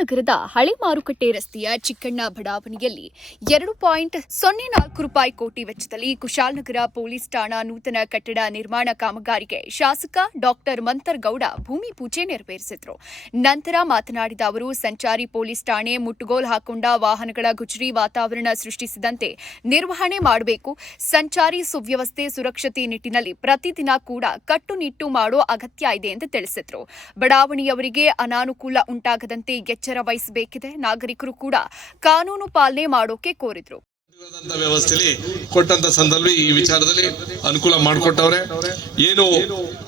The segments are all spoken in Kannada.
ಕುಶಾಲನಗರದ ಹಳೆ ಮಾರುಕಟ್ಟೆ ರಸ್ತೆಯ ಚಿಕ್ಕಣ್ಣ ಬಡಾವಣೆಯಲ್ಲಿ 2.04 ರೂಪಾಯಿ ಕೋಟಿ ವೆಚ್ಚದಲ್ಲಿ ಕುಶಾಲನಗರ ಪೊಲೀಸ್ ಠಾಣಾ ನೂತನ ಕಟ್ಟಡ ನಿರ್ಮಾಣ ಕಾಮಗಾರಿಗೆ ಶಾಸಕ ಡಾಕ್ಟರ್ ಮಂತರ್ಗೌಡ ಭೂಮಿ ಪೂಜೆ ನೆರವೇರಿಸಿದರು. ನಂತರ ಮಾತನಾಡಿದ ಅವರು, ಸಂಚಾರಿ ಪೊಲೀಸ್ ಠಾಣೆ ಮುಟ್ಟುಗೋಲು ಹಾಕೊಂಡ ವಾಹನಗಳ ಗುಜರಿ ವಾತಾವರಣ ಸೃಷ್ಟಿಸಿದಂತೆ ನಿರ್ವಹಣೆ ಮಾಡಬೇಕು. ಸಂಚಾರಿ ಸುವ್ಯವಸ್ಥೆ ಸುರಕ್ಷತೆ ನಿಟ್ಟಿನಲ್ಲಿ ಪ್ರತಿದಿನ ಕೂಡ ಕಟ್ಟುನಿಟ್ಟು ಮಾಡೋ ಅಗತ್ಯ ಇದೆ ಎಂದು ತಿಳಿಸಿದರು. ಬಡಾವಣೆಯವರಿಗೆ ಅನಾನುಕೂಲ ಉಂಟಾಗದಂತೆ ಎಚ್ಚರ ವಹಿಸಬೇಕಿದೆ. ನಾಗರಿಕರು ಕೂಡ ಕಾನೂನು ಪಾಲನೆ ಮಾಡೋಕೆ ಕೋರಿದ್ರು. ವ್ಯವಸ್ಥೆಯಲ್ಲಿ ಕೊಟ್ಟಂತ ಸಂದರ್ಭ ಈ ವಿಚಾರದಲ್ಲಿ ಅನುಕೂಲ ಮಾಡಿಕೊಟ್ಟವ್ರೆ. ಏನು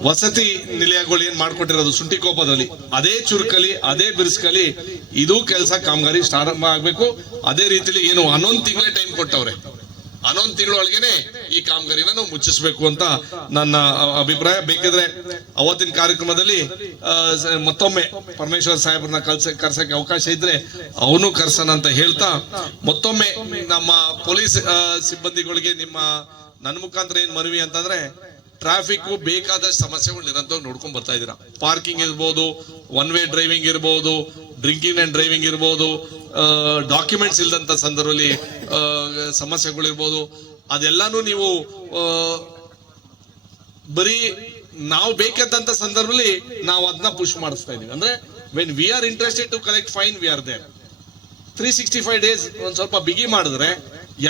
ವಸತಿ ನಿಲಯಗಳು ಏನ್ ಮಾಡ್ಕೊಟ್ಟಿರೋದು ಸುಂಟಿಕೊಪ್ಪದಲ್ಲಿ, ಅದೇ ಚುರುಕಲಿ ಅದೇ ಬಿರ್ಸ್ಕಲಿ ಇದು ಕೆಲಸ ಕಾಮಗಾರಿ ಪ್ರಾರಂಭ ಆಗ್ಬೇಕು. ಅದೇ ರೀತಿಯಲ್ಲಿ ಏನು 11 ತಿಂಗಳ ಟೈಮ್ ಕೊಟ್ಟವ್ರೆ, 11 ತಿಂಗಳೊಳಗೇನೆ ಈ ಕಾಮಗಾರಿನ ನಾವು ಮುಚ್ಚಿಸಬೇಕು ಅಂತ ನನ್ನ ಅಭಿಪ್ರಾಯ. ಬೇಕಿದ್ರೆ ಅವತ್ತಿನ ಕಾರ್ಯಕ್ರಮದಲ್ಲಿ ಮತ್ತೊಮ್ಮೆ ಪರಮೇಶ್ವರ್ ಸಾಹೇಬ್ರನ್ನ ಕರ್ಸಕ್ಕೆ ಅವಕಾಶ ಇದ್ರೆ ಅವನು ಕರ್ಸೋಣ ಅಂತ ಹೇಳ್ತಾ, ಮತ್ತೊಮ್ಮೆ ನಮ್ಮ ಪೊಲೀಸ್ ಸಿಬ್ಬಂದಿಗಳಿಗೆ ನನ್ನ ಮುಖಾಂತರ ಏನ್ ಮನವಿ ಅಂತಂದ್ರೆ, ಟ್ರಾಫಿಕ್ ಬೇಕಾದಷ್ಟು ಸಮಸ್ಯೆಗಳು ನಿರಂತರವಾಗಿ ನೋಡ್ಕೊಂಡ್ ಬರ್ತಾ ಇದೀರಾ. ಪಾರ್ಕಿಂಗ್ ಇರ್ಬೋದು, ಒನ್ ವೇ ಡ್ರೈವಿಂಗ್ ಇರ್ಬೋದು, ಡ್ರಿಂಕಿಂಗ್ ಅಂಡ್ ಡ್ರೈವಿಂಗ್ ಇರ್ಬೋದು, ಡಾಕ್ಯುಮೆಂಟ್ಸ್ ಇಲ್ದಂತ ಸಂದರ್ಭದಲ್ಲಿ ಸಮಸ್ಯೆಗಳಿರ್ಬೋದು. ಅದೆಲ್ಲಾನು ನೀವು ಬರೀ ನಾವು ಬೇಕಂತ ಸಂದರ್ಭದಲ್ಲಿ ನಾವು ಅದನ್ನ ಪುಷ್ ಮಾಡಿಸ್ತಾ ಇದೀವಿ. ಅಂದ್ರೆ when we are interested to collect fine, we are there. 365 days ಒಂದ್ ಸ್ವಲ್ಪ ಬಿಗಿ ಮಾಡಿದ್ರೆ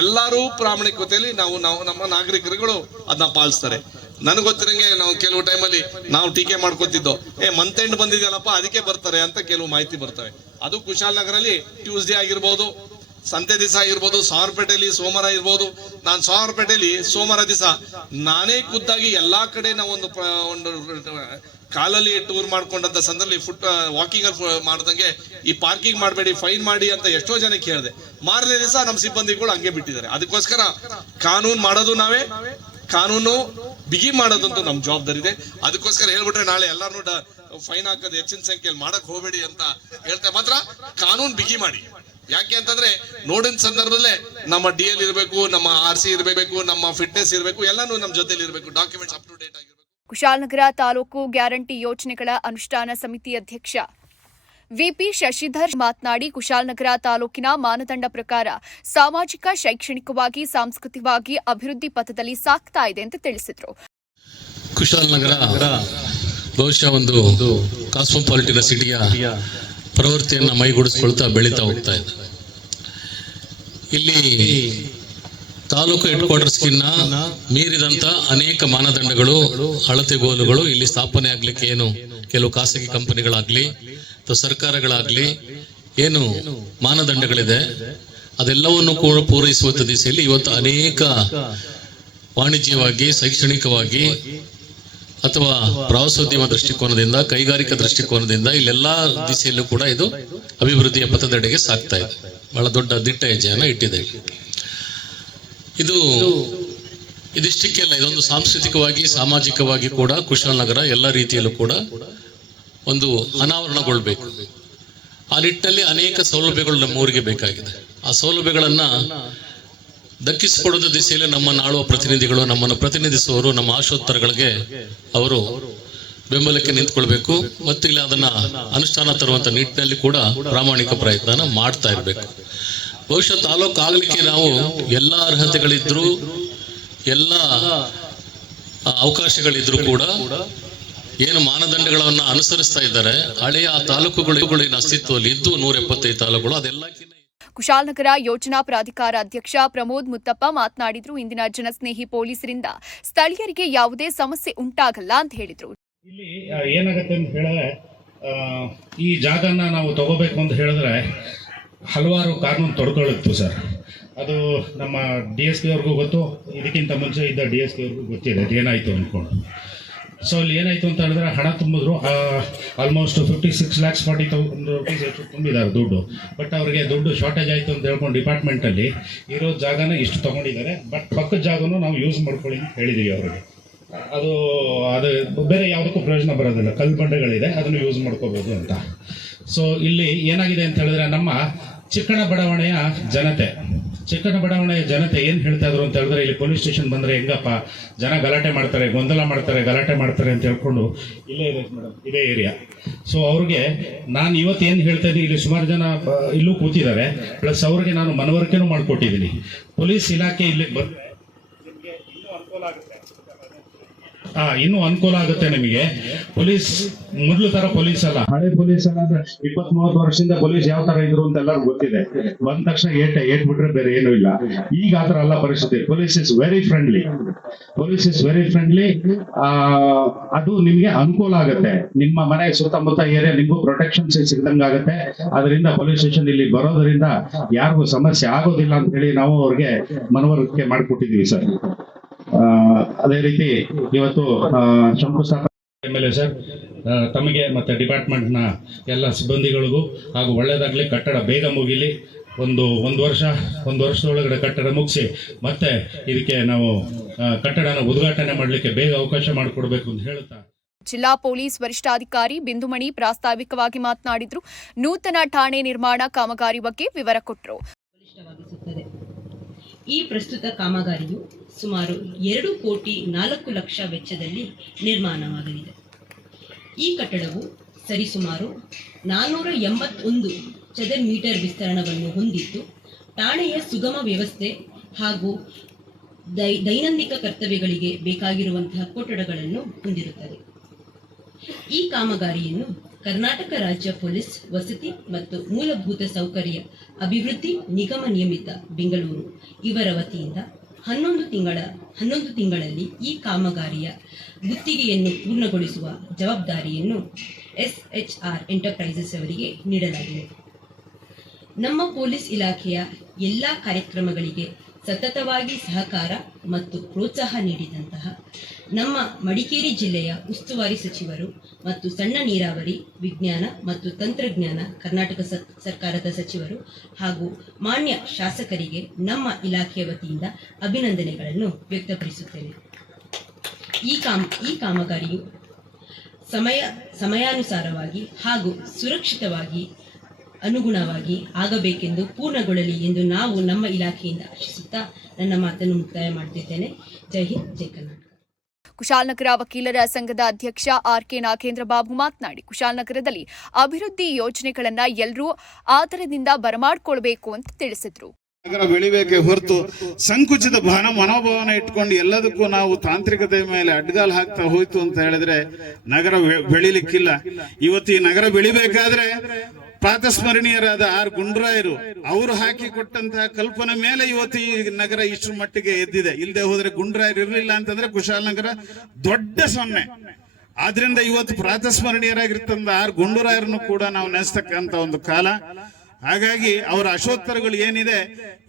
ಎಲ್ಲರೂ ಪ್ರಾಮಾಣಿಕತೆಯಲ್ಲಿ ನಾವು ನಮ್ಮ ನಾಗರಿಕರುಗಳು ಅದನ್ನ ಪಾಲಿಸ್ತಾರೆ. ನನಗೆ ಗೊತ್ತಿರಂಗೆ ನಾವು ಕೆಲವು ಟೈಮಲ್ಲಿ ನಾವು ಟೀಕೆ ಮಾಡ್ಕೊತಿದ್ದೋ, ಮಂತ್ ಎಂಡ್ ಬಂದಿದೆಯಲ್ಲಪ್ಪ ಅದಕ್ಕೆ ಬರ್ತಾರೆ ಅಂತ ಕೆಲವು ಮಾಹಿತಿ ಬರ್ತವೆ. ಅದು ಕುಶಾಲನಗರಲ್ಲಿ ಟ್ಯೂಸ್ಡೇ ಆಗಿರ್ಬೋದು, ಸಂತೆ ದಿವಸ ಆಗಿರ್ಬೋದು, ಸಾವರ್ಪೇಟೆಯಲ್ಲಿ ಸೋಮವಾರ ಇರ್ಬೋದು. ನಾನು ಸಾವರ್ಪೇಟೆಯಲ್ಲಿ ಸೋಮವಾರ ದಿವಸ ನಾನೇ ಖುದ್ದಾಗಿ ಎಲ್ಲಾ ಕಡೆ ನಾವೊಂದು ಕಾಲಲ್ಲಿ ಟೂರ್ ಮಾಡ್ಕೊಂಡಂತ ಸಂದರ್ಭದಲ್ಲಿ ಫುಟ್ ವಾಕಿಂಗ್ ಅಲ್ಲಿ ಮಾಡ್ದಂಗೆ ಈ ಪಾರ್ಕಿಂಗ್ ಮಾಡಬೇಡಿ, ಫೈನ್ ಮಾಡಿ ಅಂತ ಎಷ್ಟೋ ಜನ ಕೇಳಿದೆ. ಮಾರನೇ ದಿವಸ ನಮ್ಮ ಸಿಬ್ಬಂದಿಗಳು ಹಂಗೆ ಬಿಟ್ಟಿದ್ದಾರೆ. ಅದಕ್ಕೋಸ್ಕರ ಕಾನೂನು ಮಾಡೋದು ನಾವೇ, ಕಾನೂನು ಬಿಗಿ ಮಾಡೋದಂತೂ ನಮ್ ಜವಾಬ್ದಾರಿ ಇದೆ. ಅದಕ್ಕೋಸ್ಕರ ಹೇಳ್ಬಿಟ್ರೆ ನಾಳೆ ಎಲ್ಲಾರು ಫೈನ್ ಹಾಕೋದು ಹೆಚ್ಚಿನ ಸಂಖ್ಯೆಯಲ್ಲಿ ಮಾಡಕ್ ಹೋಗಬೇಡಿ ಅಂತ ಹೇಳ್ತಾ, ಮಾತ್ರ ಕಾನೂನು ಬಿಗಿ ಮಾಡಿ. ಯಾಕೆ ಅಂತಂದ್ರೆ ನೋಡಿನ ಸಂದರ್ಭದಲ್ಲೇ ನಮ್ಮ DL ಇರಬೇಕು, ನಮ್ಮ RC ಇರಬೇಕು, ನಮ್ಮ ಫಿಟ್ನೆಸ್ ಇರಬೇಕು, ಎಲ್ಲಾನು ನಮ್ಮ ಜೊತೆಲಿ ಇರಬೇಕು, ಡಾಕ್ಯುಮೆಂಟ್ಸ್ ಅಪ್ ಟು ಡೇಟ್ ಆಗಿರಬೇಕು. ಕುಶಾಲನಗರ ತಾಲೂಕು ಗ್ಯಾರಂಟಿ ಯೋಜನೆಗಳ ಅನುಷ್ಠಾನ ಸಮಿತಿ ಅಧ್ಯಕ್ಷ VP ಶಶಿಧರ್ ಮಾತನಾಡಿ, ಕುಶಾಲನಗರ ತಾಲೂಕಿನ ಮಾನದಂಡ ಪ್ರಕಾರ ಸಾಮಾಜಿಕ, ಶೈಕ್ಷಣಿಕವಾಗಿ, ಸಾಂಸ್ಕೃತಿಕವಾಗಿ ಅಭಿವೃದ್ಧಿ ಪಥದಲ್ಲಿ ಸಾಗ್ತಾ ಇದೆ ಅಂತ ತಿಳಿಸಿದರು. ಕುಶಾಲನಗರ ಬಹುಶಃ ಒಂದು ಕಾಸ್ಮೋಪಾಲಿಟನ್ ಸಿಟಿಯ ಪ್ರವೃತ್ತಿಯನ್ನು ಮೈಗೂಡಿಸ್ಕೊಳ್ತಾ ಬೆಳೀತಾ ಹೋಗ್ತಾ ಇದೆ. ಇಲ್ಲಿ ತಾಲೂಕು ಹೆಡ್ ಕ್ವಾರ್ಟರ್ಸ್ಗಿನ್ನ ಮೀರಿದಂತ ಅನೇಕ ಮಾನದಂಡಗಳು, ಅಳತೆಗೋಲುಗಳು ಇಲ್ಲಿ ಸ್ಥಾಪನೆ ಆಗ್ಲಿಕ್ಕೆ ಏನು ಕೆಲವು ಖಾಸಗಿ ಕಂಪನಿಗಳಾಗ್ಲಿ ಅಥವಾ ಸರ್ಕಾರಗಳಾಗ್ಲಿ ಏನು ಮಾನದಂಡಗಳಿದೆ ಅದೆಲ್ಲವನ್ನು ಕೂಡ ಪೂರೈಸುವ ದಿಸೆಯಲ್ಲಿ ಇವತ್ತು ಅನೇಕ ವಾಣಿಜ್ಯವಾಗಿ, ಶೈಕ್ಷಣಿಕವಾಗಿ ಅಥವಾ ಪ್ರವಾಸೋದ್ಯಮ ದೃಷ್ಟಿಕೋನದಿಂದ, ಕೈಗಾರಿಕಾ ದೃಷ್ಟಿಕೋನದಿಂದ ಇಲ್ಲೆಲ್ಲಾ ದಿಸೆಯಲ್ಲೂ ಕೂಡ ಇದು ಅಭಿವೃದ್ಧಿಯ ಪಥದೆಡೆಗೆ ಸಾಗ್ತಾ ಇದೆ. ಬಹಳ ದೊಡ್ಡ ದಿಟ್ಟ ಹೆಜ್ಜೆಯನ್ನು ಇಟ್ಟಿದೆ. ಇದಿಷ್ಟಕ್ಕೆಲ್ಲ ಇದೊಂದು ಸಾಂಸ್ಕೃತಿಕವಾಗಿ, ಸಾಮಾಜಿಕವಾಗಿ ಕೂಡ ಕುಶಾಲನಗರ ಎಲ್ಲ ರೀತಿಯಲ್ಲೂ ಕೂಡ ಒಂದು ಅನಾವರಣಗೊಳ್ಬೇಕು. ಆ ನಿಟ್ಟಿನಲ್ಲಿ ಅನೇಕ ಸೌಲಭ್ಯಗಳು ನಮ್ಮೂರಿಗೆ ಬೇಕಾಗಿದೆ. ಆ ಸೌಲಭ್ಯಗಳನ್ನ ದಕ್ಕಿಸಿಕೊಡೋದ ದಿಸೆಯಲ್ಲಿ ನಮ್ಮ ಆಳುವ ಪ್ರತಿನಿಧಿಗಳು, ನಮ್ಮನ್ನು ಪ್ರತಿನಿಧಿಸುವವರು, ನಮ್ಮ ಆಶೋತ್ತರಗಳಿಗೆ ಅವರು ಬೆಂಬಲಕ್ಕೆ ನಿಂತ್ಕೊಳ್ಬೇಕು ಮತ್ತು ಇಲ್ಲಿ ಅದನ್ನ ಅನುಷ್ಠಾನ ತರುವಂತ ನಿಟ್ಟಿನಲ್ಲಿ ಕೂಡ ಪ್ರಾಮಾಣಿಕ ಪ್ರಯತ್ನ ಮಾಡ್ತಾ ಇರಬೇಕು. ಬಹುಶಃ ತಾಲೂಕು ಆಗ್ಲಿಕ್ಕೆ ನಾವು ಎಲ್ಲ ಅರ್ಹತೆಗಳಿದ್ರು, ಎಲ್ಲ ಅವಕಾಶಗಳಿದ್ರು ಕೂಡ ಏನು ಮಾನದಂಡಗಳನ್ನ ಅನುಸರಿಸ್ತಾ ಇದ್ದಾರೆ ಹಳೆಯ ತಾಲೂಕುಗಳಿನ ಅಸ್ತಿತ್ವದಲ್ಲಿ ಇದ್ದು 175 ತಾಲೂಕುಗಳು ಅದೆಲ್ಲಕ್ಕಿಂತ. ಕುಶಾಲನಗರ ಯೋಜನಾ ಪ್ರಾಧಿಕಾರ ಅಧ್ಯಕ್ಷ ಪ್ರಮೋದ್ ಮುತ್ತಪ್ಪ ಮಾತನಾಡಿದ್ರು. ಇಂದಿನ ಜನಸ್ನೇಹಿ ಪೊಲೀಸರಿಂದ ಸ್ಥಳೀಯರಿಗೆ ಯಾವುದೇ ಸಮಸ್ಯೆ ಉಂಟಾಗಲ್ಲ ಅಂತ ಹೇಳಿದ್ರು. ಇಲ್ಲಿ ಏನಾಗುತ್ತೆ ಅಂತ ಹೇಳಿದ್ರೆ, ಈ ಜಾಗನ ನಾವು ತಗೋಬೇಕು ಅಂತ ಹೇಳಿದ್ರೆ ಹಲವಾರು ಕಾನೂನು ತೊಡ್ಕೊಳ್ಳುತ್ತೆ ಸರ್. ಅದು ನಮ್ಮ DSP ಅವ್ರಿಗೂ ಗೊತ್ತು, ಇದಕ್ಕಿಂತ ಮುಂಚೆ ಇದ್ದ DSP ಅವ್ರಿಗೂ ಗೊತ್ತಿದೆ ಏನಾಯ್ತು ಅಂದ್ಕೊಂಡು. ಸೊ ಅಲ್ಲಿ ಏನಾಯ್ತು ಅಂತ ಹೇಳಿದ್ರೆ, ಹಣ ತುಂಬಿದ್ರು, ಆಲ್ಮೋಸ್ಟ್ 56,40,000 rupees ತುಂಬಿದ್ದಾರೆ ದುಡ್ಡು. ಬಟ್ ಅವ್ರಿಗೆ ದುಡ್ಡು ಶಾರ್ಟೇಜ್ ಆಯಿತು ಅಂತ ಹೇಳ್ಕೊಂಡು ಡಿಪಾರ್ಟ್ಮೆಂಟಲ್ಲಿ ಇರೋ ಜಾಗನ ಇಷ್ಟು ತೊಗೊಂಡಿದ್ದಾರೆ. ಬಟ್ ಪಕ್ಕದ ಜಾಗನೂ ನಾವು ಯೂಸ್ ಮಾಡ್ಕೊಳ್ಳಿ ಅಂತ ಹೇಳಿದ್ದೀವಿ ಅವ್ರಿಗೆ. ಅದು ಬೇರೆ ಯಾವುದಕ್ಕೂ ಪ್ರಯೋಜನ ಬರೋದಿಲ್ಲ, ಕಲ್ಲು ಬಂಡೆಗಳಿದೆ, ಅದನ್ನು ಯೂಸ್ ಮಾಡ್ಕೋಬೋದು ಅಂತ. ಸೊ ಇಲ್ಲಿ ಏನಾಗಿದೆ ಅಂತ ಹೇಳಿದ್ರೆ, ನಮ್ಮ ಚಿಕ್ಕಣ್ಣ ಬಡಾವಣೆಯ ಜನತೆ ಚಿಕ್ಕಣ್ಣ ಬಡಾವಣೆಯ ಜನತೆ ಏನು ಹೇಳ್ತಾ ಇದ್ರು ಅಂತ ಹೇಳಿದ್ರೆ, ಇಲ್ಲಿ ಪೊಲೀಸ್ ಸ್ಟೇಷನ್ ಬಂದರೆ ಹೆಂಗಪ್ಪ ಜನ ಗಲಾಟೆ ಮಾಡ್ತಾರೆ, ಗೊಂದಲ ಮಾಡ್ತಾರೆ, ಗಲಾಟೆ ಮಾಡ್ತಾರೆ ಅಂತ ಹೇಳ್ಕೊಂಡು ಇಲ್ಲೇ ಇದೆ ಮೇಡಮ್, ಇದೇ ಏರಿಯಾ. ಸೊ ಅವ್ರಿಗೆ ನಾನು ಇವತ್ತು ಏನು ಹೇಳ್ತಾ ಇದ್ದೀನಿ, ಇಲ್ಲಿ ಸುಮಾರು ಜನ ಇಲ್ಲೂ ಕೂತಿದ್ದಾರೆ, ಪ್ಲಸ್ ಅವ್ರಿಗೆ ನಾನು ಮನವರಿಕೆನೂ ಮಾಡಿಕೊಟ್ಟಿದ್ದೀನಿ. ಪೊಲೀಸ್ ಇಲಾಖೆ ಇಲ್ಲಿ ಬಂದರೆ ನಿಮಗೆ ಇನ್ನೂ ಅನುಕೂಲ ಆಗುತ್ತೆ. ಇನ್ನೂ ಅನುಕೂಲ ಆಗುತ್ತೆ ನಿಮಗೆ. ಪೊಲೀಸ್ ಮೊದಲು ತರ ಪೊಲೀಸ್ ಅಲ್ಲ, ಹಳೆ ಪೊಲೀಸ್ ಅಲ್ಲ ಅಂದ್ರೆ 20-30 ವರ್ಷದಿಂದ ಪೊಲೀಸ್ ಯಾವ ತರ ಇದ್ರು ಅಂತ ಎಲ್ಲರಿಗೂ ಗೊತ್ತಿದೆ. ಬಂದ ತಕ್ಷಣ ಏಟ್ ಬಿಟ್ರೆ ಬೇರೆ ಏನೂ ಇಲ್ಲ. ಈಗ ಆತರ ಅಲ್ಲ ಪರಿಸ್ಥಿತಿ. Police is very friendly. Police is very friendly. ಅದು ನಿಮ್ಗೆ ಅನುಕೂಲ ಆಗುತ್ತೆ. ನಿಮ್ಮ ಮನೆ ಸುತ್ತಮುತ್ತ ಏರಿಯಾ ನಿಮಗೂ ಪ್ರೊಟೆಕ್ಷನ್ ಸಿಗದಂಗೆ ಆಗುತ್ತೆ. ಅದರಿಂದ ಪೊಲೀಸ್ ಸ್ಟೇಷನ್ ಇಲ್ಲಿ ಬರೋದ್ರಿಂದ ಯಾರಿಗೂ ಸಮಸ್ಯೆ ಆಗೋದಿಲ್ಲ ಅಂತ ಹೇಳಿ ನಾವು ಅವ್ರಿಗೆ ಮನವರಿಕೆ ಮಾಡಿಕೊಟ್ಟಿದ್ದೀವಿ ಸರ್. ಅದೇ ರೀತಿ ಇವತ್ತು ಶಂಕುಸ್ಥಾಪನೆ ಮೇಲೆ ಸರ್ ತಮಗೆ ಮತ್ತೆ ಡಿಪಾರ್ಟ್ಮೆಂಟ್ನ ಎಲ್ಲ ಸಿಬ್ಬಂದಿಗಳಿಗೂ ಹಾಗೂ ಒಳ್ಳೆಯದಾಗಲಿ, ಕಟ್ಟಡ ಬೇಗ ಮುಗಿಲಿ. ಒಂದು ವರ್ಷದೊಳಗಡೆ ಕಟ್ಟಡ ಮುಗಿಸಿ ಮತ್ತೆ ಇದಕ್ಕೆ ನಾವು ಕಟ್ಟಡನ ಉದ್ಘಾಟನೆ ಮಾಡಲಿಕ್ಕೆ ಬೇಗ ಅವಕಾಶ ಮಾಡಿಕೊಡ್ಬೇಕು ಅಂತ ಹೇಳ್ತಾ ಜಿಲ್ಲಾ ಪೊಲೀಸ್ ವರಿಷ್ಠಾಧಿಕಾರಿ ಬಿಂದುಮಣಿ ಪ್ರಾಸ್ತಾವಿಕವಾಗಿ ಮಾತನಾಡಿದ್ರು. ನೂತನ ಠಾಣೆ ನಿರ್ಮಾಣ ಕಾಮಗಾರಿ ಬಗ್ಗೆ ವಿವರ ಕೊಟ್ಟರು. ಈ ಪ್ರಸ್ತುತ ಕಾಮಗಾರಿಯು ಸುಮಾರು 2,04,00,000 ವೆಚ್ಚದಲ್ಲಿ ನಿರ್ಮಾಣವಾಗಲಿದೆ. ಈ ಕಟ್ಟಡವು ಸರಿಸುಮಾರು 481 ಚದರ ಮೀಟರ್ ವಿಸ್ತರಣವನ್ನು ಹೊಂದಿದ್ದು, ಠಾಣೆಯ ಸುಗಮ ವ್ಯವಸ್ಥೆ ಹಾಗೂ ದೈನಂದಿನ ಕರ್ತವ್ಯಗಳಿಗೆ ಬೇಕಾಗಿರುವಂತಹ ಕೊಠಡಗಳನ್ನು ಹೊಂದಿರುತ್ತದೆ. ಈ ಕಾಮಗಾರಿಯನ್ನು ಕರ್ನಾಟಕ ರಾಜ್ಯ ಪೊಲೀಸ್ ವಸತಿ ಮತ್ತು ಮೂಲಭೂತ ಸೌಕರ್ಯ ಅಭಿವೃದ್ಧಿ ನಿಗಮ ನಿಯಮಿತ ಬೆಂಗಳೂರು ಇವರ ವತಿಯಿಂದ 11 ತಿಂಗಳಲ್ಲಿ ಈ ಕಾಮಗಾರಿಯ ಗುತ್ತಿಗೆಯನ್ನು ಪೂರ್ಣಗೊಳಿಸುವ ಜವಾಬ್ದಾರಿಯನ್ನು SHR ಎಂಟರ್ಪ್ರೈಸಸ್ ಅವರಿಗೆ ನೀಡಲಾಗಿದೆ. ನಮ್ಮ ಪೊಲೀಸ್ ಇಲಾಖೆಯ ಎಲ್ಲ ಕಾರ್ಯಕ್ರಮಗಳಿಗೆ ಸತತವಾಗಿ ಸಹಕಾರ ಮತ್ತು ಪ್ರೋತ್ಸಾಹ ನೀಡಿದಂತಹ ನಮ್ಮ ಮಡಿಕೇರಿ ಜಿಲ್ಲೆಯ ಉಸ್ತುವಾರಿ ಸಚಿವರು ಮತ್ತು ಸಣ್ಣ ನೀರಾವರಿ, ವಿಜ್ಞಾನ ಮತ್ತು ತಂತ್ರಜ್ಞಾನ ಕರ್ನಾಟಕ ಸರ್ಕಾರದ ಸಚಿವರು ಹಾಗೂ ಮಾನ್ಯ ಶಾಸಕರಿಗೆ ನಮ್ಮ ಇಲಾಖೆಯ ವತಿಯಿಂದ ಅಭಿನಂದನೆಗಳನ್ನು ವ್ಯಕ್ತಪಡಿಸುತ್ತೇನೆ. ಈ ಕಾಮಗಾರಿಯು ಸಮಯಾನುಸಾರವಾಗಿ ಹಾಗೂ ಸುರಕ್ಷಿತವಾಗಿ ಅನುಗುಣವಾಗಿ ಆಗಬೇಕೆಂದು ಪೂರ್ಣಗೊಳ್ಳಲಿ ಎಂದು ನಾವು ನಮ್ಮ ಇಲಾಖೆಯಿಂದ ಆಶಿಸುತ್ತಾ ನನ್ನ ಮಾತನ್ನು ಮುಕ್ತಾಯ ಮಾಡುತ್ತಿದ್ದೇನೆ. ಜೈ ಹಿಂದ್, ಜೈ ಕರ್ನಾಟಕ. ಕುಶಾಲನಗರ ವಕೀಲರ ಸಂಘದ ಅಧ್ಯಕ್ಷ ಆರ್.ಕೆ. ನಾಗೇಂದ್ರ ಬಾಬು ಮಾತನಾಡಿ, ಕುಶಾಲನಗರದಲ್ಲಿ ಅಭಿವೃದ್ಧಿ ಯೋಜನೆಗಳನ್ನ ಎಲ್ಲರೂ ಆದರದಿಂದ ಬರಮಾಡಿಕೊಳ್ಬೇಕು ಅಂತ ತಿಳಿಸಿದ್ರು. ನಗರ ಬೆಳಿಬೇಕೆ ಹೊರತು ಸಂಕುಚಿತ ಮನೋಭಾವನ ಇಟ್ಕೊಂಡು ಎಲ್ಲದಕ್ಕೂ ನಾವು ತಾಂತ್ರಿಕತೆ ಮೇಲೆ ಅಡ್ಗಾಲ್ ಹಾಕ್ತಾ ಹೋಯ್ತು ಅಂತ ಹೇಳಿದ್ರೆ ನಗರ ಬೆಳಿಲಿಕ್ಕಿಲ್ಲ. ಇವತ್ತು ಈ ನಗರ ಬೆಳಿಬೇಕಾದ್ರೆ ಪ್ರಾತಸ್ಮರಣೀಯರಾದ ಆರ್ ಗುಂಡ್ರಾಯರು ಅವರು ಹಾಕಿ ಕೊಟ್ಟಂತಹ ಕಲ್ಪನೆ ಮೇಲೆ ಇವತ್ತು ಈ ನಗರ ಇಷ್ಟರ ಮಟ್ಟಿಗೆ ಎದ್ದಿದೆ. ಇಲ್ಲದೆ ಹೋದ್ರೆ ಗುಂಡ್ರಾಯರು ಇರಲಿಲ್ಲ ಅಂತಂದ್ರೆ ಕುಶಾಲನಗರ ದೊಡ್ಡ ಸೊನ್ನೆ. ಆದ್ರಿಂದ ಇವತ್ತು ಪ್ರಾತಸ್ಮರಣೀಯರಾಗಿರ್ತಂದ ಆರ್ ಗುಂಡೂರಾಯರನ್ನು ಕೂಡ ನಾವು ನೆನೆಸ್ತಕ್ಕಂತ ಒಂದು ಕಾಲ. ಹಾಗಾಗಿ ಅವರ ಅಶೋತ್ತರಗಳು ಏನಿದೆ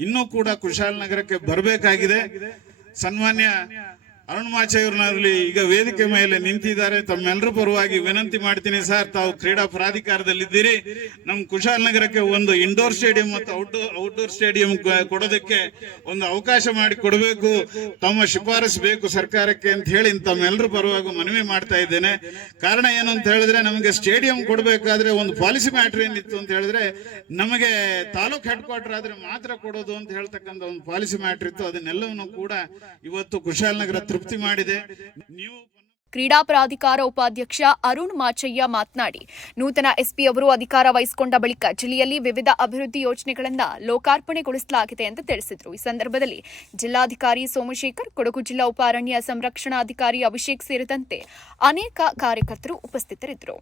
ಇನ್ನೂ ಕೂಡ ಕುಶಾಲನಗರಕ್ಕೆ ಬರಬೇಕಾಗಿದೆ. ಸನ್ಮಾನ್ಯ ಅರುಣ್ ಈಗ ವೇದಿಕೆ ಮೇಲೆ ನಿಂತಿದ್ದಾರೆ. ತಮ್ಮೆಲ್ಲರ ಪರವಾಗಿ ವಿನಂತಿ ಮಾಡ್ತೀನಿ, ಸರ್ ತಾವು ಕ್ರೀಡಾ ಪ್ರಾಧಿಕಾರದಲ್ಲಿದ್ದೀರಿ, ನಮ್ಮ ಕುಶಾಲನಗರಕ್ಕೆ ಒಂದು ಇಂಡೋರ್ ಸ್ಟೇಡಿಯಂ ಮತ್ತು ಔಟ್ಡೋರ್ ಸ್ಟೇಡಿಯಂ ಕೊಡೋದಕ್ಕೆ ಒಂದು ಅವಕಾಶ ಮಾಡಿ ಕೊಡಬೇಕು, ತಮ್ಮ ಶಿಫಾರಸು ಬೇಕು ಸರ್ಕಾರಕ್ಕೆ ಅಂತ ಹೇಳಿ ತಮ್ಮೆಲ್ಲರ ಪರವಾಗಿ ಮನವಿ ಮಾಡ್ತಾ ಇದ್ದೇನೆ. ಕಾರಣ ಏನು ಅಂತ ಹೇಳಿದ್ರೆ, ನಮಗೆ ಸ್ಟೇಡಿಯಂ ಕೊಡಬೇಕಾದ್ರೆ ಒಂದು ಪಾಲಿಸಿ ಮ್ಯಾಟರ್ ಏನಿತ್ತು ಅಂತ ಹೇಳಿದ್ರೆ, ನಮಗೆ ತಾಲೂಕ್ ಹೆಡ್ ಕ್ವಾರ್ಟರ್ ಆದ್ರೆ ಮಾತ್ರ ಕೊಡೋದು ಅಂತ ಹೇಳ್ತಕ್ಕಂಥ ಒಂದು ಪಾಲಿಸಿ ಮ್ಯಾಟರ್ ಇತ್ತು. ಅದನ್ನೆಲ್ಲವನ್ನು ಕೂಡ ಇವತ್ತು ಕುಶಾಲನಗರ ತೃಪ್ತಿ ಮಾಡಿದೆ. ಕ್ರೀಡಾ ಪ್ರಾಧಿಕಾರ ಉಪಾಧ್ಯಕ್ಷ ಅರುಣ್ ಮಾಚಯ್ಯ ಮಾತನಾಡಿ, ನೂತನ ಎಸ್ಪಿ ಅವರು ಅಧಿಕಾರ ವಹಿಸಿಕೊಂಡ ಬಳಿಕ ಜಿಲ್ಲೆಯಲ್ಲಿ ವಿವಿಧ ಅಭಿವೃದ್ಧಿ ಯೋಜನೆಗಳನ್ನು ಲೋಕಾರ್ಪಣೆಗೊಳಿಸಲಾಗಿದೆ ಎಂದು ತಿಳಿಸಿದರು. ಈ ಸಂದರ್ಭದಲ್ಲಿ ಜಿಲ್ಲಾಧಿಕಾರಿ ಸೋಮಶೇಖರ್, ಕೊಡಗು ಜಿಲ್ಲಾ ಉಪ ಅರಣ್ಯ ಸಂರಕ್ಷಣಾಧಿಕಾರಿ ಅಭಿಷೇಕ್ ಸೇರಿದಂತೆ ಅನೇಕ ಕಾರ್ಯಕರ್ತರು ಉಪಸ್ಥಿತರಿದ್ದರು.